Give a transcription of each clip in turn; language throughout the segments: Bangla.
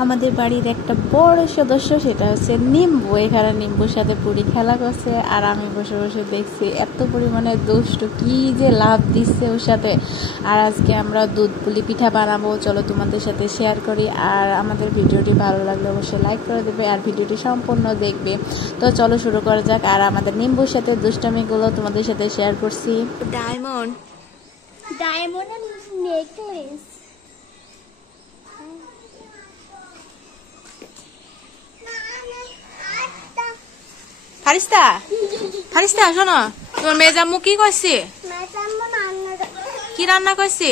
আমাদের বাড়ির একটা বড় সদস্য, সেটা হচ্ছে নিম্বু। এখানে নিম্বুর সাথে পুরি খেলা করছে আর আমি বসে বসে দেখছি। এত পরিমাণে দুষ্ট, কি যে লাভ দিচ্ছে ওর সাথে। আর আজকে আমরা দুধ পুলি পিঠা বানাবো, চলো তোমাদের সাথে শেয়ার করি। আর আমাদের ভিডিওটি ভালো লাগলে অবশ্যই লাইক করে দেবে আর ভিডিওটি সম্পূর্ণ দেখবে। তো চলো শুরু করা যাক। আর আমাদের নিম্বুর সাথে দুষ্টামিগুলো তোমাদের সাথে শেয়ার করছি। ডায়মন্ড নেকলেস, ফারিস্তা ফারিস্তা শোনো, তোমার মেজাম্মু কি করছে? কি রান্না করছে?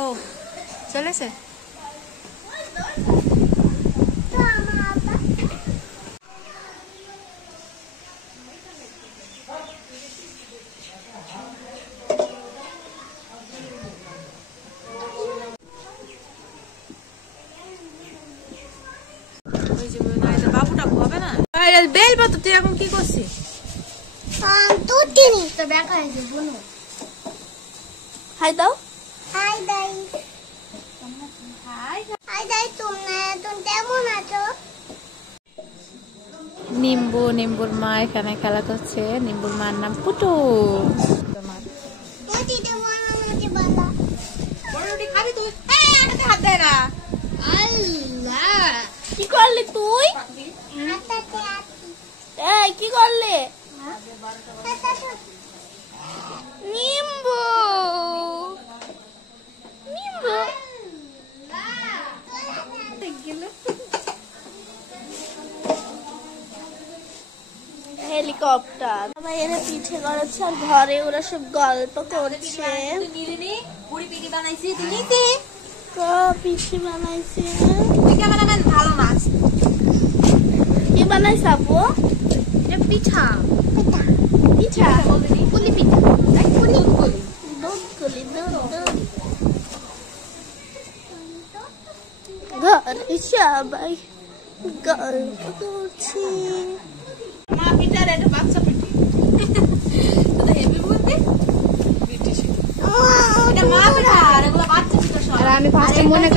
ও চলেছে। বাবুটা হবে না বেল পাতো, তুই এখন কি করছিস? হাই দাও, হাই দাই, হাই দাই, তুমি কেমন আছো? নিম্বুর মা এখানে খেলা করছে। নিম্বুর মার নাম পুটু। কি করলি তুই? কি করলি? নিম্বু নিম্বু হেলিকপ্টার সবাই এনে পিঠে করেছে আর ঘরে ওরা সব গল্প করছে। পিঠে বানাইছে, ভালো মাছ কি বানাইছে আপু? পিঠা পিঠা পুলি পিঠা, ঘরে সবাই গল্প করছে। মা পিঠার একটা বাচ্চা পিঠে হেভি বলতে আমি ফার্স্টে মনে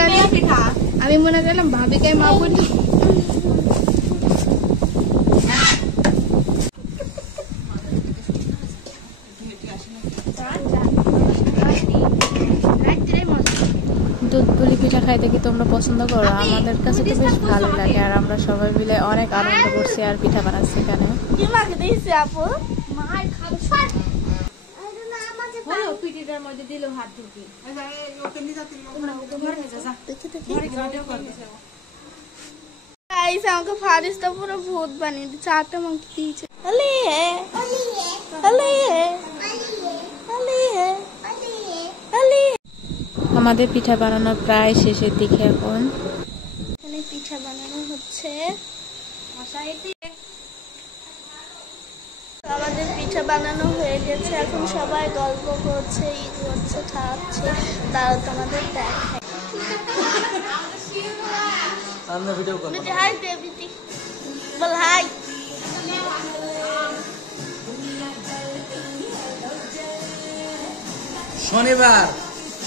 করলাম ভাবিকে মা বলি। দুধ পুলি পিঠা খাইতে কি তোমরা পছন্দ করো? আমাদের কাছে তো বেশ ভালো লাগে আর আমরা সবাই মিলে অনেক আনন্দ করছি আর পিঠা বানাচ্ছি এখানে। কি মাকে দিয়েছে আপু? পিঠিটার মধ্যে দিল হাত ঢুকি আমাকে ফারিস্তা পুরো ভূত বানিয়ে দিচ্ছে। আটা মাকে দিয়েছে। আমাদের পিঠা বানানো প্রায় শেষের দিকে। এখন এখানে পিঠা বানানো হচ্ছে। আমাদের পিঠা বানানো হয়ে গেছে, এখন সবাই গল্প করছে, ই করছে, খাচ্ছে। তাও তোমাদের দেখায়। হাই দেবিটি বল, হাই। শনিবার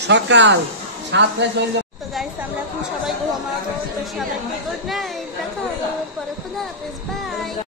সকাল 7টায় চলে